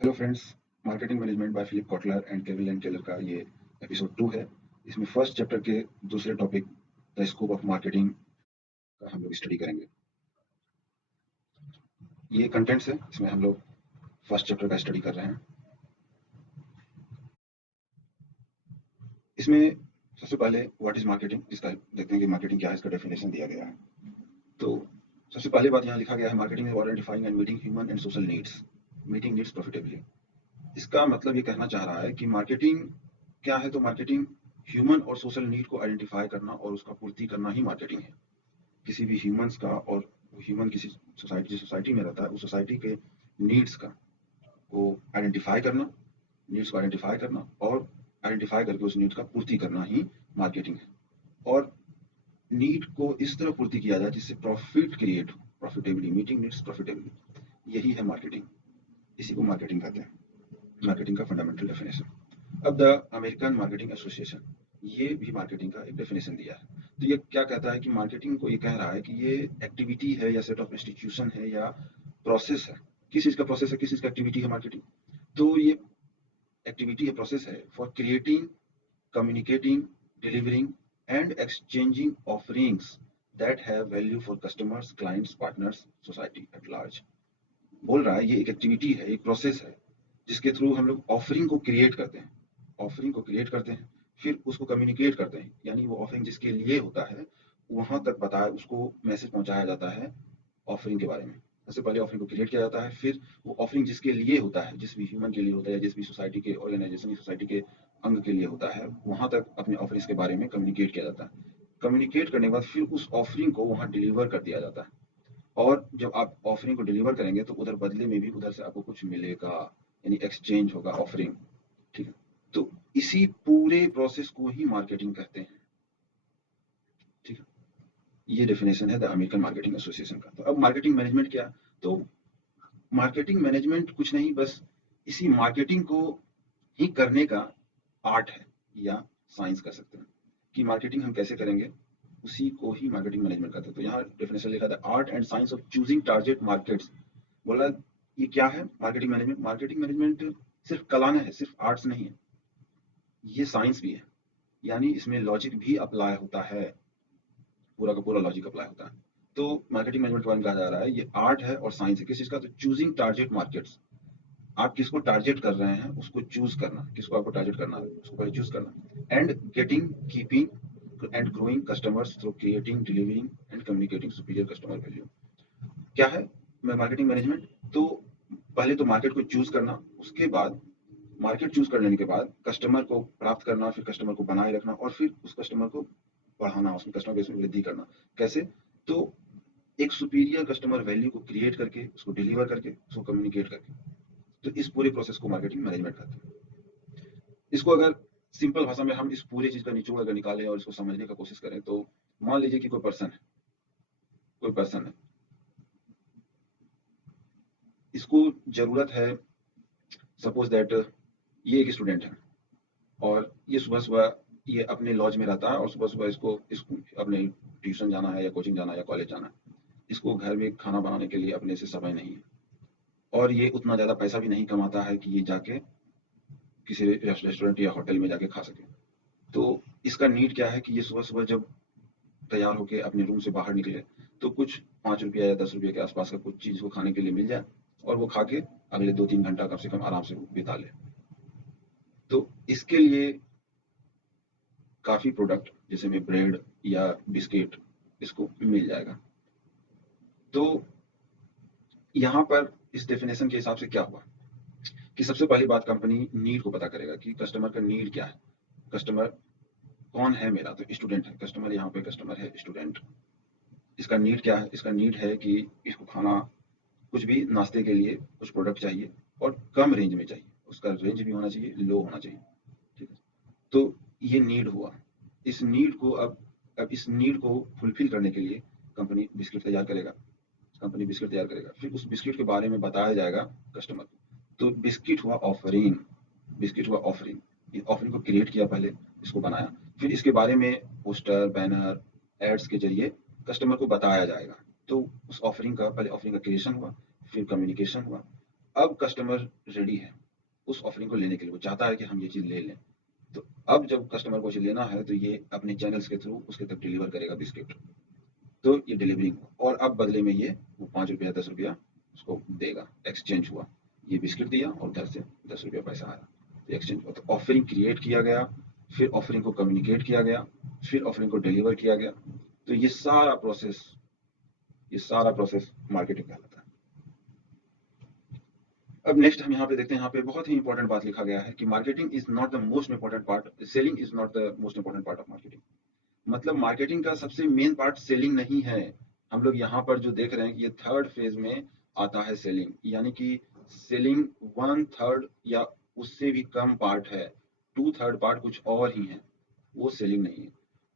Hello friends, marketing management by Philip Kotler and Kevin and Taylor का ये episode 2 है। इसमें फर्स्ट चैप्टर के दूसरे topic the scope of marketing का हम लोग स्टडी करेंगे। ये कंटेंट्स है, इसमें हम लोग फर्स्ट चैप्टर का स्टडी कर रहे हैं। इसमें सबसे पहले व्हाट इज मार्केटिंग, इसका देखते हैं कि मार्केटिंग क्या है, इसका डेफिनेशन दिया गया है। तो सबसे पहली बात यहाँ लिखा गया है, marketing is identifying and meeting human and social needs, meeting needs profitably. इसका मतलब ये कहना चाह रहा है कि मार्केटिंग क्या है, तो मार्केटिंग ह्यूमन और सोशल नीड को आइडेंटिफाई करना और उसका पूर्ति करना ही मार्केटिंग है। किसी भी ह्यूमंस का, और ह्यूमन किसी सोसाइटी जिस सोसाइटी में रहता है उस सोसाइटी के नीड्स का को आइडेंटिफाई करना, नीड्स को आइडेंटिफाई करना और आइडेंटिफाई करके उस नीड्स का पूर्ति करना ही मार्केटिंग है। और नीड को इस तरह पूर्ति किया जाए जिससे प्रॉफिट क्रिएट हो, प्रॉफिटेबली, मीटिंग नीड्स प्रॉफिटेबली, यही है मार्केटिंग। इसी को मार्केटिंग कहते हैं, मार्केटिंग का फंडामेंटल डेफिनेशन। अब द अमेरिकन मार्केटिंग एसोसिएशन, ये भी मार्केटिंग का एक डेफिनेशन दिया है। तो ये क्या कहता है कि मार्केटिंग को ये कह रहा है कि ये एक्टिविटी है या सेट ऑफ इंस्टीट्यूशन है या प्रोसेस है। किस चीज का प्रोसेस है, किस चीज का एक्टिविटी है मार्केटिंग? तो ये एक्टिविटी है, प्रोसेस है for creating, communicating, delivering and exchanging offerings that have value for customers, clients, partners, society at large. बोल रहा है ये एक एक्टिविटी है, एक प्रोसेस है जिसके थ्रू हम लोग ऑफरिंग को क्रिएट करते हैं, ऑफरिंग को क्रिएट करते हैं, फिर उसको कम्युनिकेट करते हैं, यानी वो ऑफरिंग जिसके लिए होता है वहां तक बताया, उसको मैसेज पहुंचाया जाता है ऑफरिंग के बारे में। सबसे पहले ऑफरिंग को क्रिएट किया जाता है, फिर वो ऑफरिंग जिसके लिए होता है, जिस भी ह्यूमन के लिए होता है या जिस भी सोसाइटी के ऑर्गेनाइजेशन, सोसाइटी के अंग के लिए होता है, वहां तक अपने ऑफरिंग्स के बारे में कम्युनिकेट किया जाता है। कम्युनिकेट करने के बाद फिर उस ऑफरिंग को वहां डिलीवर कर दिया जाता है। और जब आप ऑफरिंग को डिलीवर करेंगे तो उधर बदले में भी उधर से आपको कुछ मिलेगा, यानी एक्सचेंज होगा ऑफरिंग। ठीक है, तो इसी पूरे प्रोसेस को ही मार्केटिंग कहते हैं। ठीक है, ये डेफिनेशन है द अमेरिकन मार्केटिंग एसोसिएशन का। तो अब मार्केटिंग मैनेजमेंट क्या? तो मार्केटिंग मैनेजमेंट कुछ नहीं, बस इसी मार्केटिंग को ही करने का आर्ट है या साइंस कर सकते हैं। कि मार्केटिंग हम कैसे करेंगे, उसी को ही मार्केटिंग मैनेजमेंट कहते हैं। तो यहाँ डेफिनेशन लिखा था, art and science of choosing target markets. बोला ये क्या है मार्केटिंग मैनेजमेंट? मार्केटिंग मैनेजमेंट सिर्फ कला है, सिर्फ आर्ट्स नहीं है, ये साइंस भी है। यानी इसमें लॉजिक भी अप्लाई होता है, पूरा का पूरा लॉजिक अप्लाई होता है। तो मार्केटिंग मैनेजमेंट के बारे में कहा जा रहा है ये आर्ट है और साइंस है। किस चीज का? तो चूजिंग टारगेट मार्केट्स। आप किसको टारगेट कर रहे हैं उसको चूज करना, किसको आपको टारगेट करना है उसको पहले चूज करना। And getting, keeping and growing customers through creating, delivering and communicating superior customer value. क्या है मार्केटिंग मैनेजमेंट? तो पहले तो मार्केट को चूज करना, उसके बाद मार्केट चूज कर लेने के बाद कस्टमर को प्राप्त करना, फिर कस्टमर को बनाए रखना और फिर उस कस्टमर को बढ़ाना, उसमें कस्टमर बेस में वृद्धि करना। कैसे? तो एक सुपीरियर कस्टमर वैल्यू को क्रिएट करके, उसको डिलीवर करके, उसको कम्युनिकेट करके। तो इस पूरे प्रोसेस को मार्केटिंग मैनेजमेंट कहते हैं। इसको अगर सिंपल भाषा में हम इस पूरे चीज का निचोड़ अगर निकालें और इसको समझने का कोशिश करें, तो मान लीजिए कि कोई पर्सन है, कोई पर्सन है, इसको जरूरत है, सपोज दैट ये एक स्टूडेंट है और ये सुबह सुबह ये अपने लॉज में रहता है और सुबह सुबह इसको अपने ट्यूशन जाना है या कोचिंग जाना है या कॉलेज जाना है। इसको घर में खाना बनाने के लिए अपने से समय नहीं है और ये उतना ज्यादा पैसा भी नहीं कमाता है कि ये जाके किसी रेस्टोरेंट या होटल में जाके खा सके। तो इसका नीड क्या है कि ये सुबह सुबह जब तैयार होकर अपने रूम से बाहर निकले तो कुछ 5 रुपया या 10 रुपये के आसपास का कुछ चीज को खाने के लिए मिल जाए और वो खा के अगले 2-3 घंटा कम से कम आराम से बिता ले। तो इसके लिए काफी प्रोडक्ट जैसे में ब्रेड या बिस्किट इसको मिल जाएगा। तो यहाँ पर इस डेफिनेशन के हिसाब से क्या हुआ कि सबसे पहली बात कंपनी नीड को पता करेगा कि कस्टमर का नीड क्या है। कस्टमर कौन है मेरा? तो स्टूडेंट है कस्टमर, यहाँ पे कस्टमर है स्टूडेंट। इसका नीड क्या है? इसका नीड है कि इसको खाना, कुछ भी नाश्ते के लिए कुछ प्रोडक्ट चाहिए और कम रेंज में चाहिए, उसका रेंज भी होना चाहिए, लो होना चाहिए। ठीक है, तो ये नीड हुआ। इस नीड को अब इस नीड को फुलफिल करने के लिए कंपनी बिस्किट तैयार करेगा, कंपनी बिस्किट तैयार करेगा, फिर उस बिस्किट के बारे में बताया जाएगा कस्टमर को। तो बिस्किट हुआ ऑफरिंग, बिस्किट हुआ ऑफरिंग। ये ऑफरिंग को क्रिएट किया पहले, इसको बनाया, फिर इसके बारे में पोस्टर, बैनर, एड्स के जरिए कस्टमर को बताया जाएगा। तो उस ऑफरिंग का पहले ऑफरिंग का क्रिएशन हुआ, फिर कम्युनिकेशन हुआ, अब कस्टमर रेडी है उस ऑफरिंग को लेने के लिए, वो चाहता है कि हम ये चीज़ ले लें। तो अब जब कस्टमर को लेना है तो ये अपने चैनल्स के थ्रू उसके तक डिलीवर करेगा बिस्किट। तो ये डिलीवरी हुआ और अब बदले में ये वो 5 रुपया 10 रुपया उसको देगा, एक्सचेंज हुआ। ये बिस्किट दिया और उधर से 10 रुपया पैसा आया, तो एक्सचेंज हुआ। तो ऑफरिंग क्रिएट किया गया, फिर ऑफरिंग को कम्युनिकेट किया गया, फिर ऑफरिंग को डिलीवर किया गया। तो ये सारा प्रोसेस मार्केटिंग कहलाता है। अब नेक्स्ट हम यहाँ पे देखते हैं, यहाँ पे बहुत ही इंपॉर्टेंट बात लिखा गया है कि marketing is not the most important part, selling is not the most important part of marketing. मतलब मार्केटिंग का सबसे मेन पार्ट सेलिंग नहीं है। हम लोग यहाँ पर जो देख रहे हैं कि ये थर्ड फेज में आता है सेलिंग, यानी कि सेलिंग 1/3 या उससे भी कम पार्ट है, 2/3 पार्ट कुछ और ही है, वो सेलिंग नहीं है।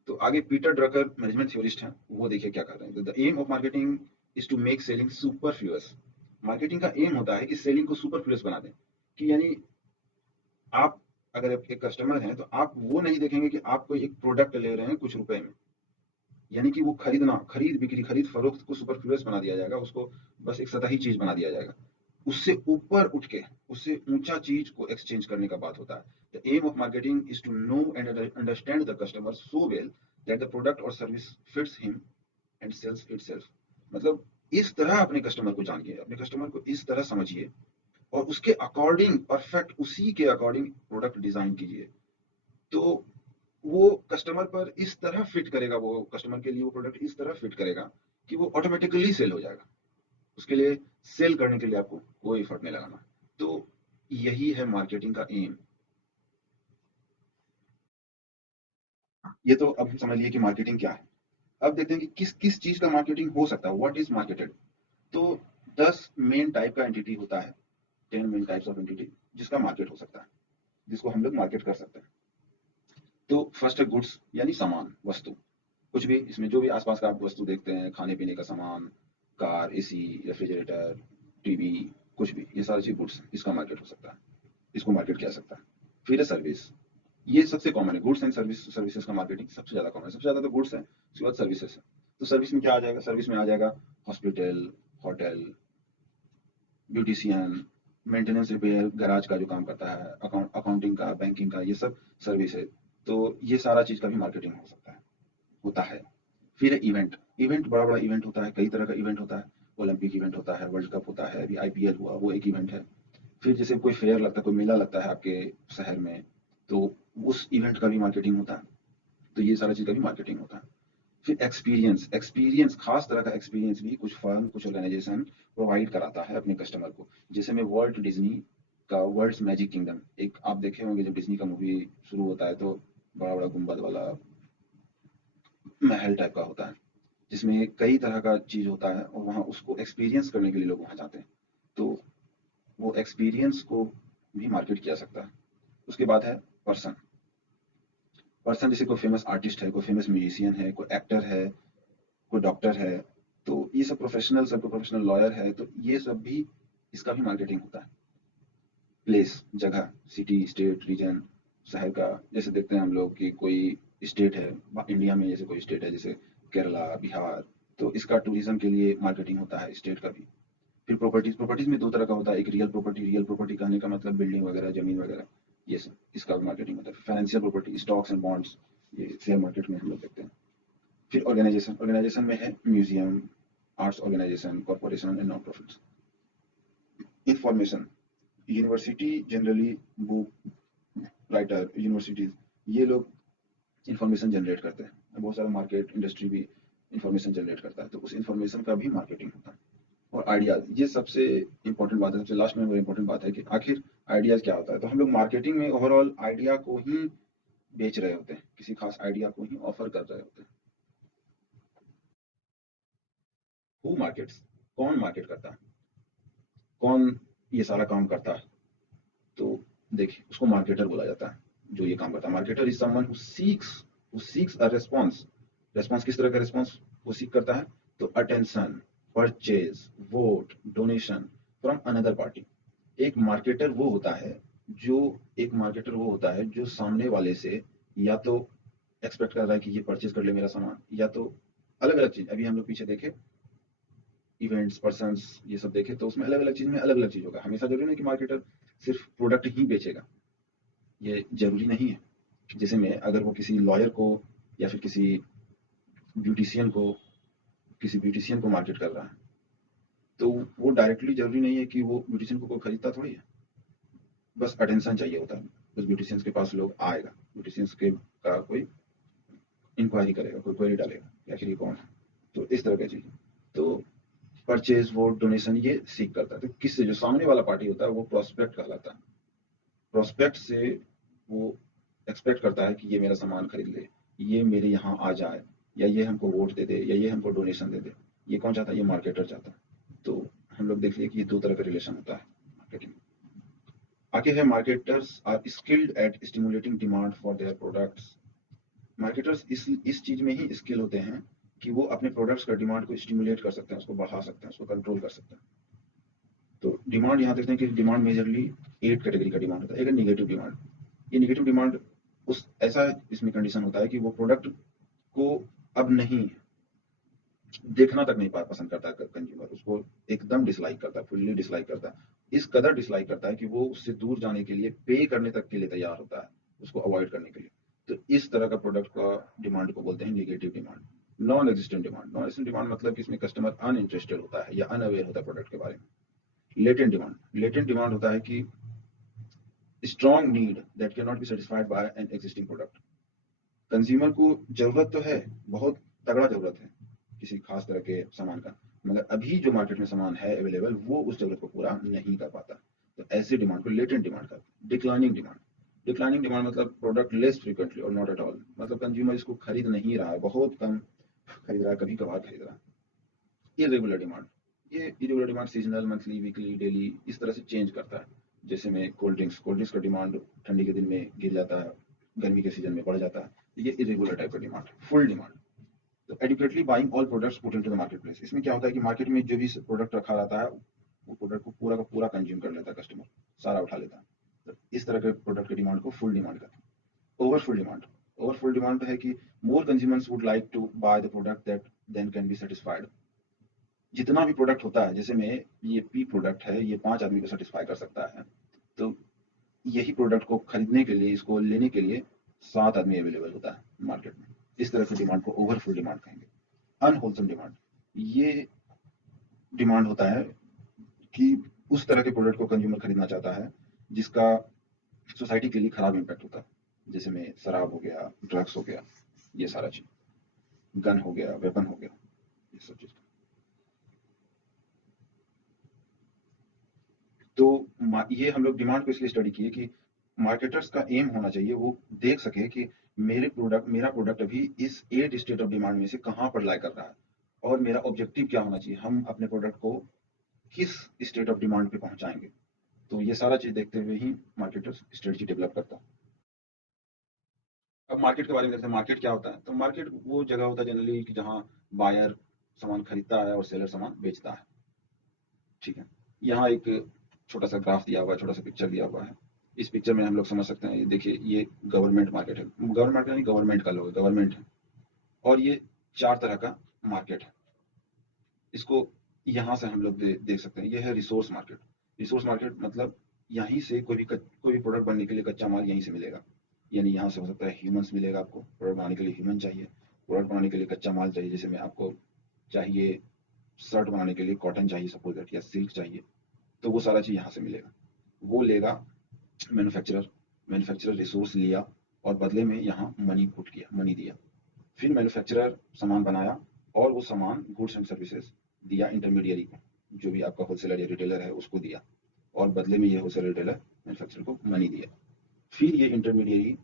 तो आगे पीटर ड्रकर मैनेजमेंट थ्योरिस्ट हैं, वो देखिए क्या कर रहे हैं। The aim of marketing is to make selling superfluous. Marketing का एम होता है कि सेलिंग को सुपरफ्लुअस बना दें, कि यानी आप अगर एक कस्टमर हैं तो आप वो नहीं देखेंगे कि आप कोई एक प्रोडक्ट ले रहे हैं कुछ रुपए में, यानी कि वो खरीद बिक्री खरीद फरोख्त को सुपरफ्लुअस बना दिया जाएगा, उसको बस एक सतही चीज बना दिया जाएगा। उससे ऊपर उठ के उससे ऊंचा चीज को एक्सचेंज करने का बात होता है। The aim of marketing is to know and understand the customer so well that the product और service fits him and sells itself. मतलब इस तरह अपने कस्टमर को जानिए, अपने कस्टमर को इस तरह समझिए और उसके अकॉर्डिंग परफेक्ट उसी के अकॉर्डिंग प्रोडक्ट डिजाइन कीजिए। तो वो कस्टमर पर इस तरह फिट करेगा, वो कस्टमर के लिए वो प्रोडक्ट इस तरह फिट करेगा कि वो ऑटोमेटिकली सेल हो जाएगा। उसके लिए सेल करने के लिए आपको कोई एफर्ट नहीं लगाना। तो यही है मार्केटिंग का एम। ये तो अब समझ लिए कि मार्केटिंग क्या है। अब देखते हैं कि किस किस चीज का मार्केटिंग हो सकता है, व्हाट इज मार्केटेड। तो 10 मेन टाइप का एंटिटी होता है, 10 मेन टाइप्स ऑफ एंटिटी जिसका मार्केट हो सकता है, जिसको हम लोग मार्केट कर सकते हैं। तो फर्स्ट है गुड्स, यानी सामान, वस्तु। कुछ भी इसमें जो भी आसपास का आप वस्तु देखते हैं, खाने पीने का सामान, कार, एसी, रेफ्रिजरेटर, टीवी, कुछ भी, ये सारी चीज गुड्स, इसका मार्केट हो सकता है, इसको मार्केट किया जा सकता है। फिर है सर्विस, ये सबसे कॉमन है, गुड्स एंड सर्विसेज का मार्केटिंग सबसे ज्यादा कॉमन है, सबसे ज्यादा तो गुड्स है, उसके बाद सर्विसेज है। तो सर्विस में क्या आ जाएगा, सर्विस में आ जाएगा hospital, hotel, beautician, maintenance repair, garage का जो काम करता है, अकाउंटिंग का, बैंकिंग का, ये सब सर्विस है। तो ये सारा चीज का भी मार्केटिंग हो सकता है, होता है। फिर है इवेंट, इवेंट बड़ा बड़ा इवेंट होता है, कई तरह का इवेंट होता है। ओलंपिक इवेंट होता है, वर्ल्ड कप होता है, अभी आईपीएल हुआ, वो एक इवेंट है। फिर जैसे कोई फेयर लगता है, कोई मेला लगता है आपके शहर में, तो उस इवेंट का भी मार्केटिंग होता है। तो ये सारा चीज का भी मार्केटिंग होता है। फिर एक्सपीरियंस, एक्सपीरियंस खास तरह का एक्सपीरियंस भी कुछ फर्म, कुछ ऑर्गेनाइजेशन प्रोवाइड कराता है अपने कस्टमर को। जैसे में वर्ल्ड डिज्नी का वर्ल्ड्स मैजिक किंगडम, एक आप देखे होंगे, जब डिज्नी का मूवी शुरू होता है तो बड़ा बड़ा गुंबद वाला महल टाइप का होता है, जिसमें कई तरह का चीज होता है और वहाँ उसको एक्सपीरियंस करने के लिए लोग वहाँ जाते हैं। तो वो एक्सपीरियंस को भी मार्केट किया सकता है। उसके बाद है पर्सन, पर्सन जैसे कोई फेमस आर्टिस्ट है, कोई फेमस म्यूजिशियन है, कोई एक्टर है, कोई डॉक्टर है। तो ये सब प्रोफेशनल, सब प्रोफेशनल लॉयर है, तो ये सब भी, इसका भी मार्केटिंग होता है। प्लेस, जगह, सिटी, स्टेट, रीजन, शहर का, जैसे देखते हैं हम लोग कि कोई स्टेट है इंडिया में, जैसे कोई स्टेट है जैसे केरला, बिहार, तो इसका टूरिज्म के लिए मार्केटिंग होता है स्टेट का भी। फिर प्रॉपर्टीज, प्रॉपर्टीज में दो तरह का होता है, एक रियल प्रॉपर्टी, रियल प्रॉपर्टी कहने का मतलब बिल्डिंग वगैरह, जमीन वगैरह, ये सब, इसका भी मार्केटिंग होता है। Financial property, stocks and bonds, ये शेयर मार्केट में हम लोग देखते हैं। फिर ऑर्गेनाइजेशन, ऑर्गेनाइजेशन में है museum, arts organisation, corporation and non profits. Information, university generally, book writer, universities, ये लोग इंफॉर्मेशन जनरेट करते हैं। बहुत सारा मार्केट इंडस्ट्री भी इंफॉर्मेशन जनरेट करता है, तो उस इंफॉर्मेशन का भी मार्केटिंग होता है। और आइडियाज, ये सबसे इंपॉर्टेंट बात है, सबसे लास्ट में वो इंपॉर्टेंट बात है कि आखिर आइडियाज क्या होता है। तो हम लोग मार्केटिंग में ओवरऑल आइडिया को ही बेच रहे होते हैं, किसी खास आइडिया को ही ऑफर कर रहे होते हैं। हु मार्केट्स, कौन मार्केट करता है, कौन ये सारा काम करता है। तो देखिए, उसको मार्केटर बोला जाता है, जो ये काम करता है। Marketer is someone who seeks a response. Response किस तरह का रेस्पॉन्स वो सीख करता है, तो attention, purchase, vote, donation from another party. एक मार्केटर वो होता है जो एक मार्केटर वो होता है जो सामने वाले से या तो एक्सपेक्ट कर रहा है कि ये परचेज कर ले मेरा सामान, या तो अलग अलग चीज। अभी हम लोग पीछे देखे, इवेंट्स, पर्सन्स, ये सब देखें तो उसमें अलग-अलग चीज़ में अलग-अलग चीज़ होगा। हमेशा ज़रूरी नहीं कि मार्केटर सिर्फ प्रोडक्ट ही बेचेगा, ये ज़रूरी नहीं है। जैसे में अगर वो किसी लॉयर को या फिर ब्यूटिशियन को किसी ब्यूटिशियन को मार्केट कर रहा है, तो वो डायरेक्टली ज़रूरी नहीं है कि वो ब्यूटिशियन को कोई खरीदता थोड़ी है। बस अटेंशन चाहिए होता है। बस ब्यूटिशियंस के पास लोग आएगा, ब्यूटिशियंस के का कोई इंक्वायरी करेगा, कोई क्वेरी डालेगा कि आखिर ये कौन है? तो इस तरह की चीज़। तो परचेज़, वोट, डोनेशन ये सीक करता है। तो किससे? जो सामने वाला पार्टी होता है वो प्रोस्पेक्ट कहलाता है। प्रोस्पेक्ट से वो एक्सपेक्ट करता है कि ये मेरा सामान खरीद ले, ये मेरे यहाँ आ जाए, या ये हमको वोट दे दे, या ये हमको डोनेशन दे दे। ये कौन चाहता है? ये मार्केटर चाहता है। तो हम लोग देख लिए कि ये 2 तरह का रिलेशन होता है मार्केटिंग। आगे है marketers are skilled at stimulating demand for their products. Marketers इस चीज़ में ही स्किल होते हैं कि वो अपने प्रोडक्ट्स का डिमांड को स्टिमुलेट कर सकते हैं, उसको बढ़ा सकते हैं, उसको कंट्रोल कर सकते हैं। तो डिमांड यहाँ देखते हैं कि डिमांड मेजरली 8 कैटेगरी का डिमांड होता है। एक है नेगेटिव डिमांड। ये नेगेटिव डिमांड उस ऐसा इसमें कंडीशन होता है कि वो प्रोडक्ट को अब नहीं देखना तक नहीं पसंद करता है कंज्यूमर, उसको एकदम डिसलाइक करता है, फुल्ली डिसलाइक करता है। इस कदर डिसलाइक करता है कि वो उससे दूर जाने के लिए पे करने तक के लिए तैयार होता है, उसको अवॉइड करने के लिए। तो इस तरह का प्रोडक्ट का डिमांड को बोलते हैं negative demand. Non existent demand. Non existent demand मतलब कि इसमें कस्टमर अनइंटरेस्टेड होता है या अनअवेयर होता है प्रोडक्ट के बारे में। Latent demand. लेटेंट डिमांड होता है कि strong need that can not be satisfied by an existing product. Consumer को जरूरत तो है, बहुत तगड़ा जरूरत है किसी खास तरह के सामान का, मगर अभी जो मार्केट में सामान है अवेलेबल वो उस जरूरत को पूरा नहीं कर पाता। तो ऐसे डिमांड को लेटेंट डिमांड करते हैं। Declining demand. डिक्लाइनिंग डिमांड मतलब प्रोडक्ट लेस फ्रीक्वेंटली और नॉट एट ऑल, मतलब कंज्यूमर इसको खरीद नहीं रहा है, बहुत कम खरीद रहा है, कभी कभार खरीद रहा है। Irregular demand. ये irregular demand seasonal, monthly, weekly, daily इस तरह से चेंज करता है। जैसे में कोल्ड ड्रिंक्स का डिमांड ठंडी के दिन में गिर जाता है, गर्मी के सीजन में बढ़ जाता है। ये इरेगुलर टाइप का डिमांड। Full demand. तो adequately buying all products put into the market place. इसमें क्या होता है कि मार्केट में जो भी प्रोडक्ट रखा रहता है वो प्रोडक्ट को पूरा का पूरा कंज्यूम कर लेता है, कस्टमर सारा उठा लेता है। तो इस तरह के प्रोडक्ट के डिमांड को फुल डिमांड कहते हैं। Overfull demand. ओवरफुल डिमांड है कि more consumers would like to buy the product that then can be satisfied. जितना भी प्रोडक्ट होता है, जैसे में ये पी प्रोडक्ट है, ये 5 आदमी को सेटिस्फाई कर सकता है, तो यही प्रोडक्ट को खरीदने के लिए, इसको लेने के लिए 7 आदमी अवेलेबल होता है मार्केट में। इस तरह की डिमांड को ओवरफुल डिमांड कहेंगे। Unwholesome demand. ये डिमांड होता है कि उस तरह के प्रोडक्ट को कंज्यूमर खरीदना चाहता है जिसका सोसाइटी के लिए खराब इम्पैक्ट होता है। जैसे में शराब हो गया, ड्रग्स हो गया, ये सारा चीज, गन हो गया, वेपन हो गया, ये सब चीज। तो ये हम लोग डिमांड को इसलिए स्टडी किए कि मार्केटर्स का एम होना चाहिए वो देख सके कि मेरा प्रोडक्ट अभी इस 8 स्टेट ऑफ डिमांड में से कहाँ पर लाई कर रहा है, और मेरा ऑब्जेक्टिव क्या होना चाहिए, हम अपने प्रोडक्ट को किस स्टेट ऑफ डिमांड पे पहुंचाएंगे। तो ये सारा चीज देखते हुए ही मार्केटर्स स्ट्रेटजी डेवलप करता है। अब मार्केट के बारे में देखते हैं। मार्केट क्या होता है? तो मार्केट वो जगह होता है जनरली कि जहाँ बायर सामान खरीदता है और सेलर सामान बेचता है। ठीक है। यहाँ एक छोटा सा ग्राफ दिया हुआ है, छोटा सा पिक्चर दिया हुआ है। इस पिक्चर में हम लोग समझ सकते हैं, ये देखिए, ये गवर्नमेंट मार्केट है। गवर्नमेंट मार्केट नहीं, गवर्नमेंट का लोग गवर्नमेंट है। और ये 4 तरह का मार्केट है। इसको यहाँ से हम लोग देख सकते हैं। ये है रिसोर्स मार्केट। रिसोर्स मार्केट मतलब यहीं से कोई भी प्रोडक्ट बनने के लिए कच्चा माल यहीं से मिलेगा। यानी यहाँ से हो सकता है ह्यूमंस मिलेगा, आपको प्रोडक्ट बनाने के लिए ह्यूमन चाहिए, प्रोडक्ट बनाने के लिए कच्चा माल चाहिए। जैसे में आपको चाहिए शर्ट बनाने के लिए कॉटन चाहिए सपोज दैट, या सिल्क चाहिए, तो वो सारा चीज यहाँ से मिलेगा। वो लेगा मैन्युफैक्चरर। मैन्युफैक्चरर रिसोर्स लिया और बदले में यहाँ मनी पुट किया, मनी दिया। फिर मैन्युफैक्चरर सामान बनाया और वो सामान गुड्स एंड सर्विसेज दिया इंटरमीडियरी को, जो भी आपका होलसेलर या रिटेलर है उसको दिया, और बदले में ये होलसेलर रिटेलर मैन्युफैक्चरर को मनी दिया। फिर ये इंटरमीडियरी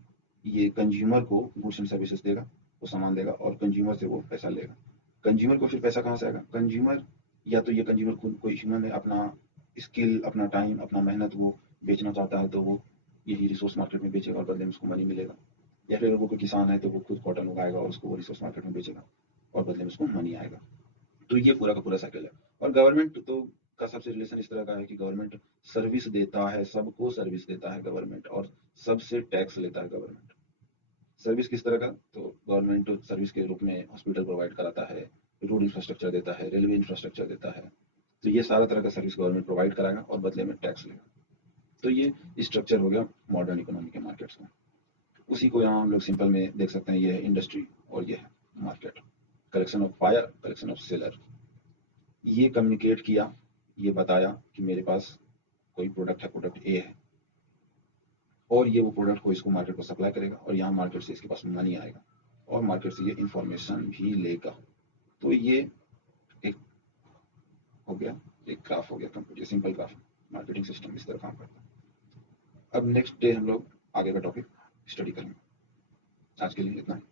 ये कंज्यूमर को गुड्स एंड सर्विसेज देगा, वो सामान देगा और कंज्यूमर से वो पैसा लेगा। कंज्यूमर को फिर पैसा कहाँ से आएगा? कंज्यूमर या तो ये कंज्यूमर खुद कोई ह्यूमन है, अपना स्किल, अपना टाइम, अपना मेहनत वो बेचना चाहता है, तो वो यही रिसोर्स मार्केट में बेचेगा और बदले में उसको मनी मिलेगा। या फिर वो कोई किसान है तो वो खुद कॉटन उगाएगा और उसको वो रिसोर्स मार्केट में बेचेगा और बदले में उसको मनी आएगा। तो ये पूरा का पूरा साइकिल है। और गवर्नमेंट तो का सबसे रिलेशन इस तरह का है कि गवर्नमेंट सर्विस देता है, सबको सर्विस देता है गवर्नमेंट, और सबसे टैक्स लेता है गवर्नमेंट। सर्विस किस तरह का? तो गवर्नमेंट सर्विस के रूप में हॉस्पिटल प्रोवाइड कराता है, रोड इंफ्रास्ट्रक्चर देता है, रेलवे इंफ्रास्ट्रक्चर देता है। तो ये सारा तरह का सर्विस गवर्नमेंट प्रोवाइड कराएगा और बदले में टैक्स लेगा। तो ये स्ट्रक्चर हो गया मॉडर्न इकोनॉमी के मार्केट्स में। उसी को यहाँ हम लोग सिंपल में देख सकते हैं, ये है इंडस्ट्री और ये है market. Collection of buyer, collection of seller. ये कम्युनिकेट किया, ये बताया कि मेरे पास कोई प्रोडक्ट है, प्रोडक्ट ए है, और ये वो प्रोडक्ट को इसको मार्केट को सप्लाई करेगा और यहाँ मार्केट से इसके पास मनी आएगा और मार्केट से ये इंफॉर्मेशन भी लेगा। तो ये एक हो गया, एक ग्राफ हो गया complete, simple graph. Marketing system इस तरह काम करता है। अब नेक्स्ट डे हम लोग आगे का टॉपिक स्टडी करेंगे। आज के लिए इतना ही।